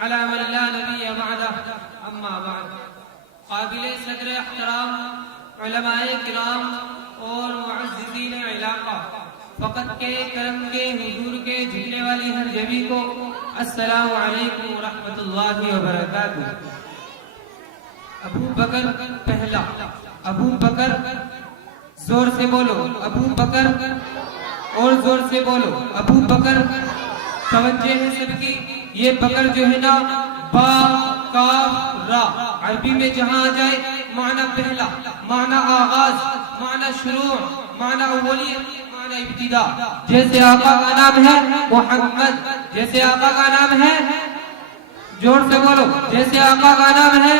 على من لا نبي بعده اما بعد قابل صدر احترام علماء کرام اور معززین علاقہ فقط کے کرم کے حضور کے جھکنے والی ہر جبی کو السلام علیکم ورحمۃ اللہ وبرکاتہ۔ ابو بکر پہلا، ابو بکر زور سے بولو، ابو بکر اور زور سے بولو، ابو بکر۔ توجہ ہے سب کی، یہ بکر جو ہے نا با کاف را عربی میں جہاں آ جائے معنی پہلا، معنی آغاز، معنی شروع، معنی اولیت، معنی ابتدا۔ جیسے آقا کا نام ہے محمد، جیسے آقا کا نام ہے، جوڑ سے بولو، جیسے آقا کا نام ہے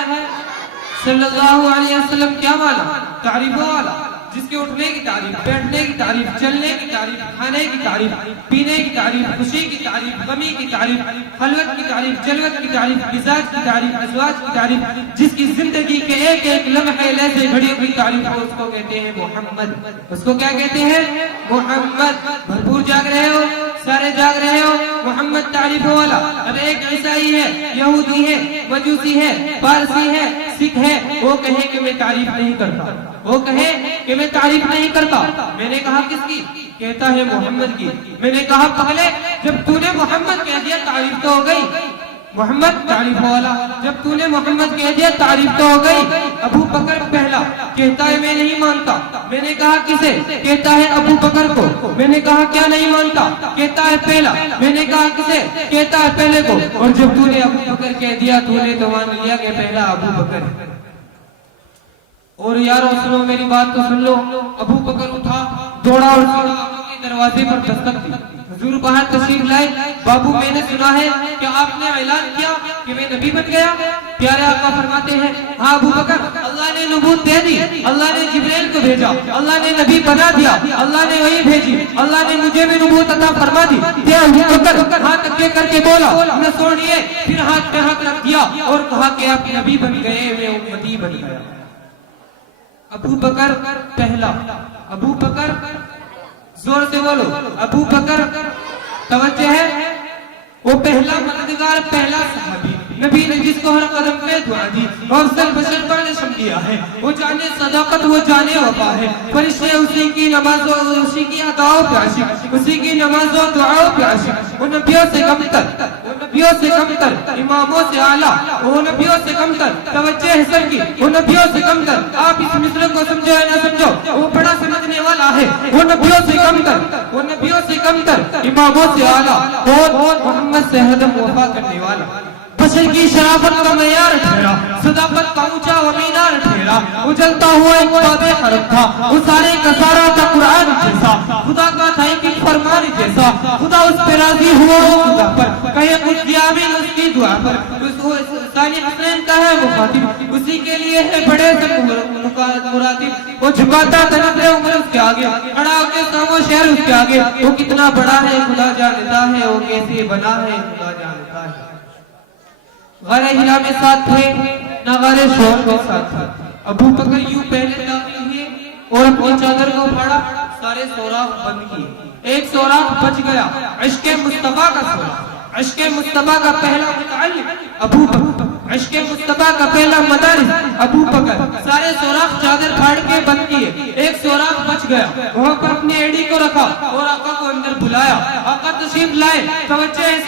صلی اللہ علیہ وسلم، کیا معنی؟ تعریف والا، جس کے اٹھنے کی تعریف، بیٹھنے کی تعریف، چلنے کی تعریف، کھانے کی تعریف، پینے کی تعریف، خوشی کی تعریف، غمی کی تعریف، خلوت کی تعریف، جلوت کی تعریف، مزاج کی تعریف، ازواج کی تعریف، جس کی زندگی کے ایک ایک لمحے لہجے گھڑی ہوئی تعریف ہو، اس کو کہتے ہیں محمد۔ اس کو کیا کہتے ہیں؟ محمد۔ بھرپور جاگ رہے ہو، سارے جاگ رہے ہو؟ محمد تعریف والا۔ اب ایک عیسائی ہے، یہودی ہے، مجوسی ہے، پارسی ہے، سکھ ہے، وہ کہے کہ میں تعریف نہیں کرتا، وہ کہے کہ میں تعریف نہیں کرتا۔ میں نے کہا کس کی؟ کہتا ہے محمد کی۔ میں نے کہا پہلے جب تو نے محمد کہہ دیا تعریف تو ہو گئی، محمد تعریف والا، جب تو نے محمد کہہ دیا تعریف تو ہو گئی۔ ابو بکر پہلا کہتا ہے میں نہیں مانتا۔ میں نے کہا کسے؟ کہتا ہے ابو بکر کو۔ میں نے کہا کیا نہیں مانتا؟ کہتا ہے پہلا۔ میں نے کہا کسے؟ کہتا ہے پہلے کو۔ اور جب تو نے ابو بکر کہہ دیا تو نے تو مان لیا کہ پہلا ابو بکر۔ اور یارو سنو میری بات تو سن لو۔ ابو بکر اٹھا، دوڑا اور کے دروازے پر دستک دی۔ حضور باہر تشریف لائے۔ بابو میں نے سنا ہے کہ آپ نے اعلان کیا کہ میں نبی بن گیا۔ پیارے آقا فرماتے ہیں ہاں ابو بکر، اللہ نے نبوت دے دی، اللہ نے جبریل کو بھیجا، اللہ نے نبی بنا دیا، اللہ نے وہی بھیجی، اللہ نے مجھے بھی نبوت عطا فرما دی۔ ابو بکر ہاتھ اگے کر کے بولا نہ سوڑیے، پھر ہاتھ پہ ہاتھ رکھ دیا اور کہا کہ آپ نبی بن گئے، میں امتی بن گیا۔ ابو بکر پہلا، ابو بکر زور سے بولو، ابو بکر۔ توجہ ہے، وہ پہلا مددگار، پہلا صحابی، نبی نے جس کو ہر قدم پہ دعا دی، افضل بشر پر نشم دیا ہے۔ وہ جانے صداقت، وہ جانے وفا ہے۔ فرشتے اسی کی نماز و اسی کی اداؤں پہ عاشق، اسی کی نماز و دعاؤں پہ عاشق۔ وہ نبیوں سے کم تر، وہ نبیوں سے کم تر، اماموں سے اعلیٰ، وہ نبیوں سے کم تر۔ توجہ ہے سر کی، وہ نبیوں سے کم تر۔ آپ اس مصر کو سمجھو یا نہ سمجھو، وہ بڑا سمجھنے والا ہے۔ وہ نبیوں سے کم تر، وہ نبیوں سے کم تر، اماموں سے اعلیٰ، اور محمد سے ہردم وفا کرنے والا۔ بشر کی شرافت کا معیار ٹھہرا، صداقت کا اونچا و مینار ٹھہرا۔ اجلتا ہوا ایک باب حرم تھا، وہ سارے کا سارا تھا قرآن جیسا، خدا کا تھا ایک فرمان جیسا۔ خدا اس پہ راضی ہوا وہ خدا پر، کہے کچھ دیا بھی اس کی دعا پر۔ ثانی حسین کا ہے مخاطب، اسی کے لیے ہے بڑے سے مراتب۔ وہ جھکاتا تنب عمر اس کے آگے، کھڑا ہو کے سامو شہر اس کے آگے۔ وہ کتنا بڑا ہے خدا جانتا ہے، وہ کیسے بنا ہے خدا جانتا ہے۔ غار ہرا میں ساتھ تھے نہ غار شور میں ساتھ تھے۔ ابو بکر یوں پہلے داخل ہوئے اور اپنی چادر کو پھاڑا، سارے سوراخ بند کیے۔ ایک سوراخ بچ گیا، عشق مصطفیٰ کا سوراخ، عشق مصطفیٰ کا پہلا متعلق ابو بکر، عشق مصطفیٰ کا پہلا مدارس ابو بکر۔ سارے سوراخ چادر پھاڑ کے بند کیے، ایک سوراخ بچ گیا، وہاں پر اپنی ایڑی کو رکھا اور آقا کو اندر بلایا۔ آقا تشریف لائے، توجہ ہے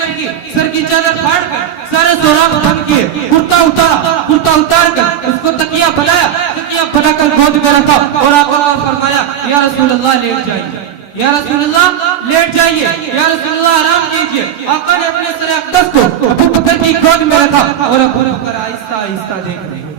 سر کی چادر پھاڑ کر سارے سوراخ بند کیے، کرتا اتارا، کرتا اتار کر اس کو تکیہ بنایا، تکیہ بنا کر گود میں رکھا اور آقا کو فرمایا یا رسول اللہ لیٹ جائیے، یا رسول اللہ لیٹ جائیے، یا رسول اللہ آرام کیجئے۔ آقا نے اپنے سر اقدس کو ابو بکر کی گود میں رکھا اور ابو بکر آہستہ آہستہ دیکھ رہے ہیں،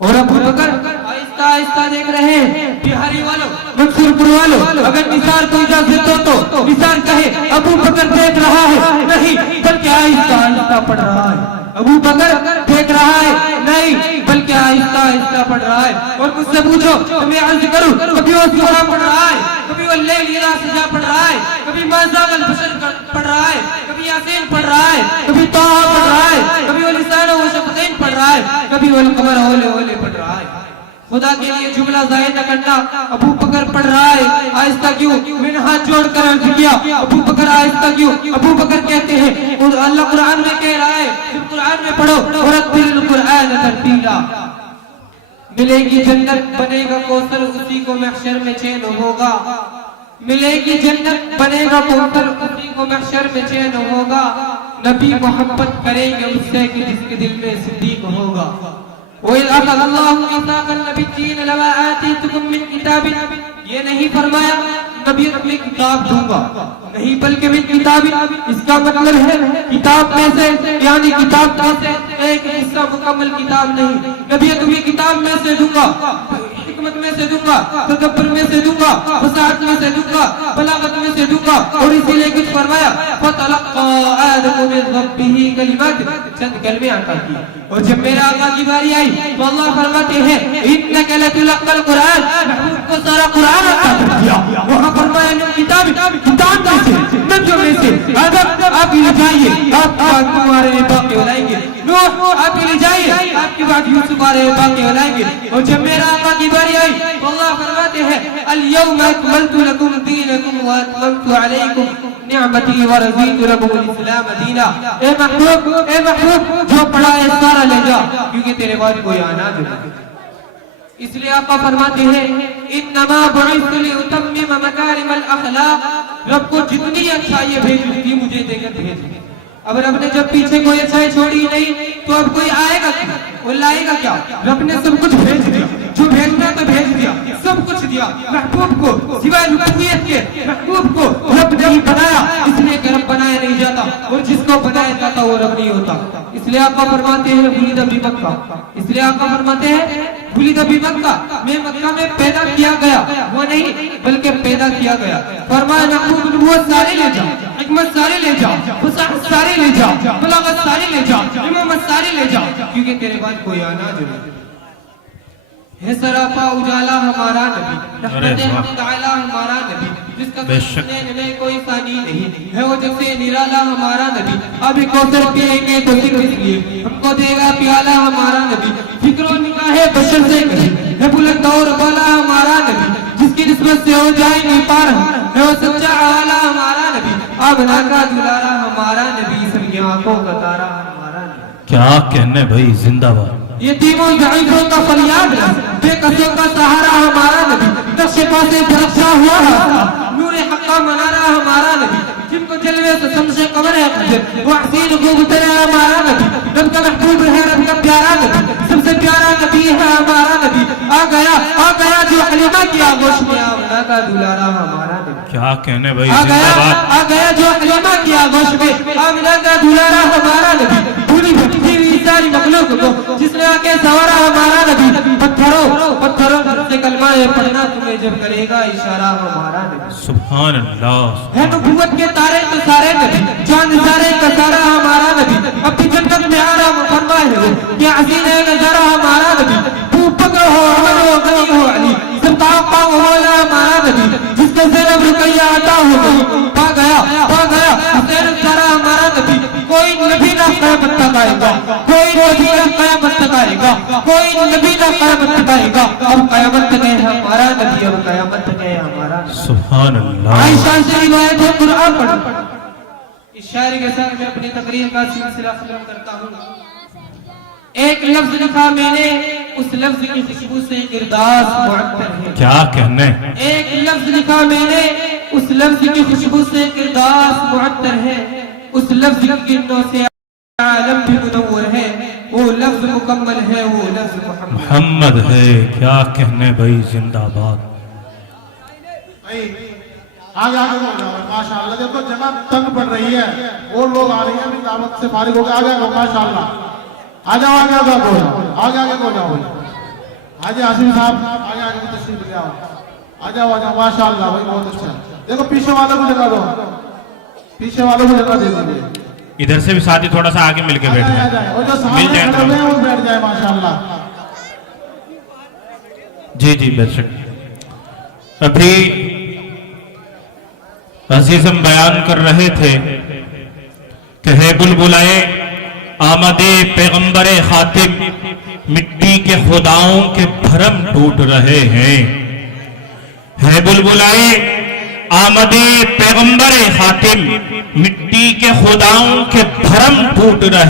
اور ابو بکر آہستہ آہستہ دیکھ رہے ہیں۔ بہاری والوں، منصور پور والوں، اگر نثار کو اجازت ہو تو نثار کہے ابو بکر دیکھ رہا ہے نہیں بلکہ آہستہ آہستہ پڑھ رہا ہے۔ ابو بکر دیکھ رہا ہے نہیں بلکہ آہستہ آہستہ پڑھ رہا ہے۔ اور مجھ سے پوچھو میں عرض کروں، کبھی وہ سورہ پڑھ رہا ہے، کبھی وہ لیل اذا سجا پڑھ رہا ہے، کبھی ما زاغ البصر پڑھ رہا ہے، کبھی یاسین پڑھ رہا ہے، کبھی طٰہٰ پڑھ رہا ہے، کبھی وہ لسان و شفتین پڑھ رہا ہے، کبھی وہ القمر اولے اولے پڑھ رہا ہے۔ خدا کے لیے جملہ ظاہر نہ کرنا، ابو بکر پڑھ رہا ہے آہستہ کیوں؟ میں نے ہاتھ جوڑ کر عرض کیا ابو بکر آہستہ کیوں؟ ابو بکر کہتے ہیں اللہ قرآن میں کہہ رہا ہے صرف قرآن میں پڑھو ورتل القرآن ترتیلا. ملے گی جنت بنے گا کوثر اسی کو محشر میں چین ہوگا. ملے گی جنت بنے گا کوثر اسی کو محشر میں چین ہوگا. نبی محبت کریں گے اس سے کہ جس کے دل میں صدیق ہوگا. وَإِذْ أَخَذَ اللَّهُ مِيثَاقَ النَّبِيِّينَ لَمَا آتَيْتُكُم مِّن كِتَابٍ. یہ نہیں فرمایا نبی میں کتاب دوں گا, نہیں بلکہ من کتاب. اس کا مطلب ہے کتاب میں سے یعنی کتاب میں سے ایک حصہ مکمل کتاب نہیں. نبی تمہیں کتاب میں سے دوں گا, حکمت میں سے دوں گا, تدبر میں سے دوں گا, فصاحت میں سے دوں گا, بلاغت میں سے دوں گا. اور اسی لیے کچھ فرمایا فَتَلَقَّىٰ آدَمُ مِن رَبِّهِ كَلِمَاتٍ, چند کلمے عطا کیے. اور جب میرے آقا کی باری آئی تو اللہ فرماتے ہیں اِنَّكَ لَتُلَقَّى الْقُرْآنَ, محبوب کو سارا قرآن عطا کر دیا. وہاں فرمایا من کتاب, کتاب میں سے, نبیوں میں سے. آپ لے جائیے, آپ کی بات تمہارے باقی ہلائیں گے. نوح آپ لے جائیے, آپ کی بات یوسف آ رہے باقی ہلائیں گے. اور جب میرا آقا کی باری آئی تو اللہ فرماتے ہیں اليوم اکملت لکم دینکم واتممت علیکم نعمتی ورضیت لکم الاسلام دینا. اے محبوب جو پڑھا ہے سارا لے جا, کیونکہ تیرے بعد کوئی آنا دے. اس لیے آقا فرماتے ہیں انما بعثت لاتمم مکارم الاخلاق. رب کو جتنی اچھائیاں بھیجی تھی مجھے دے کر بھیجی. اب رب نے جب پیچھے کوئی اچھائی چھوڑی نہیں تو اب کوئی آئے گا کیا, وہ لائے گا کیا؟ رب نے سب کچھ بھیج دیا, جو بھیجنا تو بھیج دیا, سب کچھ دیا. محبوب کو سوائے ربوبیت کے محبوب کو رب نہیں بنایا, اس لیے کہ رب بنایا نہیں جاتا, اور جس کو بنایا جاتا وہ رب نہیں ہوتا. اس لیے آقا فرماتے ہیں ولد بمکہ, اس لیے آقا فرماتے ہیں ولد بمکہ, میں مکہ میں پیدا کیا گیا, وہ نہیں بلکہ پیدا کیا گیا. فرمایا محبوب نبوت سارے لے جا, حکمت سارے لے جا, فصاحت سارے لے جا, بلاغت سارے لے جا, امامت سارے لے جا, کیونکہ تیرے بعد کوئی آنا ضرور ہے. سراپا اجالا ہمارا نبی, رحمت حمد علا ہمارا نبی, جس کا سننے میں کوئی ثانی نہیں ہے, وہ جب سے نرالا ہمارا نبی. ابھی کوثر پیئیں گے تو صرف اس لیے ہم کو دے گا پیالہ ہمارا نبی. فکر و نگاہ بشر سے کہیں ہے بلند اور بالا ہمارا نبی, جس کی نسبت سے ہو جائیں گے پار ہے وہ سچا آلہ ہمارا نبی. آبنا کا دلارا ہمارا نبی, سب کی آنکھوں کا تارا ہمارا نبی. کیا کہنے بھائی, زندہ باد. یتیموں ضعیفوں کا فریاد ہے, بے قصوں کا سہارا ہمارا نبی. نقش پا سے درخشا ہوا ہے, نور حق کا منارا ہمارا نبی. جن کو جلوے سے شمس قمر ہے قدر, وہ حسین خوبصورت ہمارا نبی. رب کا محبوب ہے, رب کا پیارا نبی, سب سے پیارا نبی ہے ہمارا نبی. آ گیا جو حلیمہ کی آغوش میں, آمنہ کا دلارا ہمارا نبی. کیا کہنے بھائی, زندہ باد. آ گیا جو حلیمہ کی آغوش میں, آمنہ کا دلارا ہمارا نبی. پوری بھٹی ہوئی ساری مخلوق کو جس نے آکے سوارا ہمارا نبی. پتھروں سے کلمہ پڑھنا تمہیں جب کرے گا اشارہ ہمارا نبی. سبحان اللہ. ہے نبوت کے تارے تو سارے نبی, چاند سارے کا سارا ہمارا نبی. اپنی جنت میں آرام فرمائے ہو, یہ حسین ہے نظارہ ہمارا نبی. پکڑ ہو عمر ہو غنی ہو علی, سب کا مولا ہمارا نبی. جس کو زینب رقیہ عطا ہو گئی, پا گیا حسین سارا ہمارا نبی. کوئی نبی نہ قیامت تک آئے گا, کوئی نبی نہ قیامت تک آئے گا, کوئی نبی نہ قیامت تک آئے گا. اب قیامت تک ہے ہمارا نبی, اب قیامت تک ہے ہمارا نبی. سبحان اللہ. عائشہ سے روایت ہے, قرآن پڑھ. اس شاعری کے ساتھ میں اپنی تقریر کا سلسلہ ختم کرتا ہوں. ایک لفظ لکھا میں نے, اس لفظ کی خوشبو سے گرداس معطر ہے. کیا کہنے, ایک لفظ لکھا میں نے, اس لفظ کی خوشبو سے گرداس معطر ہے. اس لفظ کی گرنوں سے عالم بھی منور ہے. وہ لفظ مکمل ہے, وہ لفظ محمد ہے. کیا کہنے بھائی, زندہ باد. آگے ہو جاؤ, ماشاءاللہ. دیکھو جگہ تنگ پڑ رہی ہے, اور لوگ آ رہے ہیں, ابھی دعوت سے فارغ ہو گئے. آگے ہو, ماشاءاللہ. آ جاؤ, آگے ہو جاؤ. حاجی عاصم صاحب آگے تشریف لے آؤ. آ جاؤ ماشاءاللہ بھائی, بہت اچھا. دیکھو پیچھے والوں کو جگہ دو, پیچھے والوں کو جگہ دے دیجیے. ادھر سے بھی ساتھی تھوڑا سا آگے مل کے بیٹھ جائیں, اور جو سامنے کھڑے ہوئے ہیں وہ بیٹھ جائے ماشاءاللہ. جی بے شک. ابھی عزیزم بیان کر رہے تھے کہ ہے بلبلائے آمد پیغمبر خاتم, مٹی کے خداؤں کے بھرم ٹوٹ رہے ہیں. ہے بلبلائے آمد پیغمبر خاتم, مٹی کے خداؤں کے بھرم ٹوٹ رہے